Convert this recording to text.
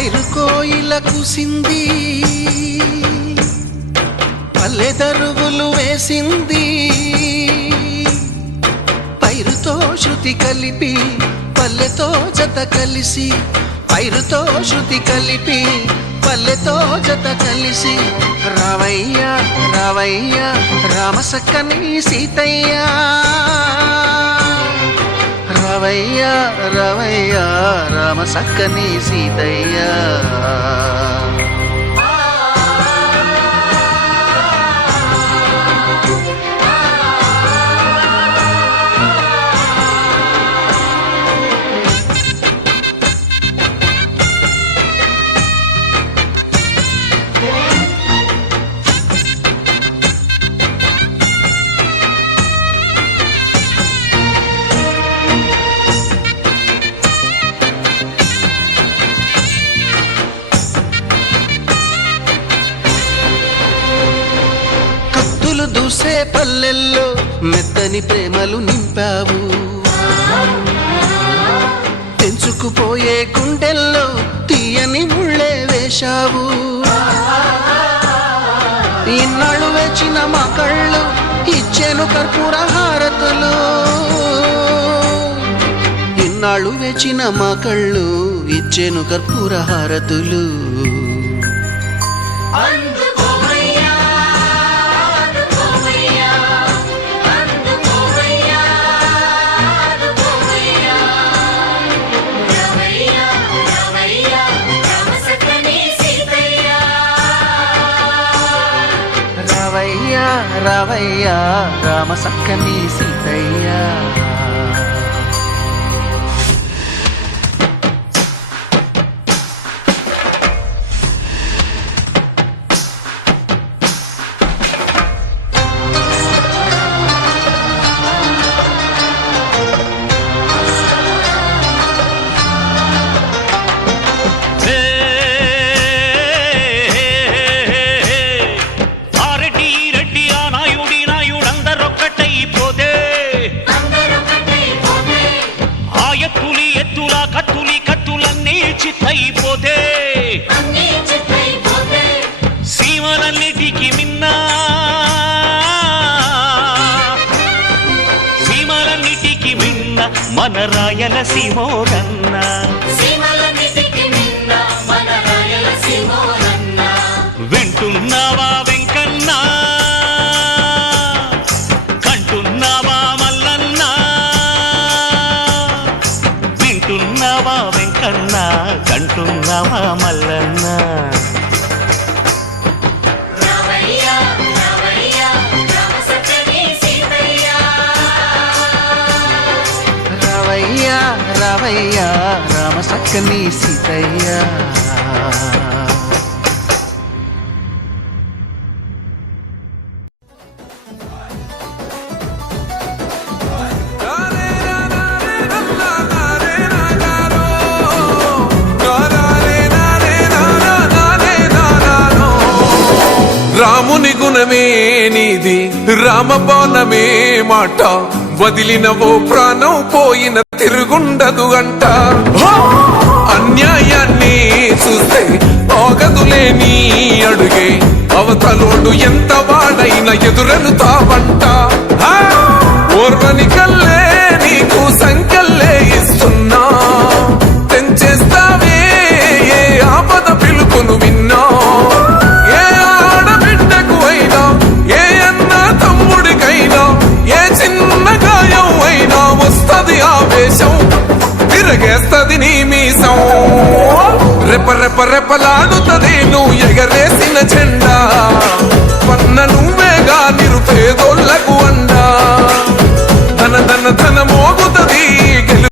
పైరు కోయిల కుసింది, పల్లె దరువులు వేసింది. పైరుతో శృతి కలిపి పల్లెతో జత కలిసి, పైరుతో శృతి కలిపి పల్లెతో జత కలిసి, రావయ్య రావయ్య రామసక్కని సీతయ్య, రావయ్య రావయ్య రామసక్కని సీతయ్య. దూసే పల్లెల్లో మెత్తని ప్రేమలు నింపావు, తెంచుకుపోయే గుండెల్లో తీయని ముళ్ళే వేశావు. ఇన్నాళ్ళు వేచిన మా కళ్ళు ఇచ్చేను కర్పూర హారతులు, ఇన్నాళ్ళు వేచిన మా కళ్ళు ఇచ్చేను కర్పూర హారతులు. రావయ్య రామసక్కని సీతయ్య. సీమలన్నిటికి మిన్నా, సీమలన్నిటికి మిన్న మన రాయలసీమోరన్న, వింటున్నావా వెంకన్న, కంటున్నావా మల్లన్న, వింటున్నావా వెంకన్న, కంటున్నావా మల్లన్న. రావయ్య రామసక్కని సీతయ్య. రాముని గుణమే నీది, రామబాణమే మాట, వదిలినవో ప్రాణం పోయిన తిరుగుండదు అంట. అన్యాయాన్ని చూస్తే ఆగదులే నీ అడుగే, అవతలోడు ఎంత వాడైనా ఎదురను తావంట. ఓర్వని కల్లే నీకు సంకల్లే ఇస్తున్నా, తెంచేస్తావే ఏ ఆపద పిలుపును విన్నా. ఏ ఆడబిడ్డకు అయినా, ఏ అన్న తమ్ముడికైనా, ఏ చిన్న గాయం అయినా వస్తది ఆవేశం, తిరగేస్తది నీ మీసం. రెప రెప రెపలాడుతది నువ్వు ఎగరేసిన జెండా, పన్న నువ్వేగా నిరుపేదోళ్లకు అండా. ధన ధన ధన మోగు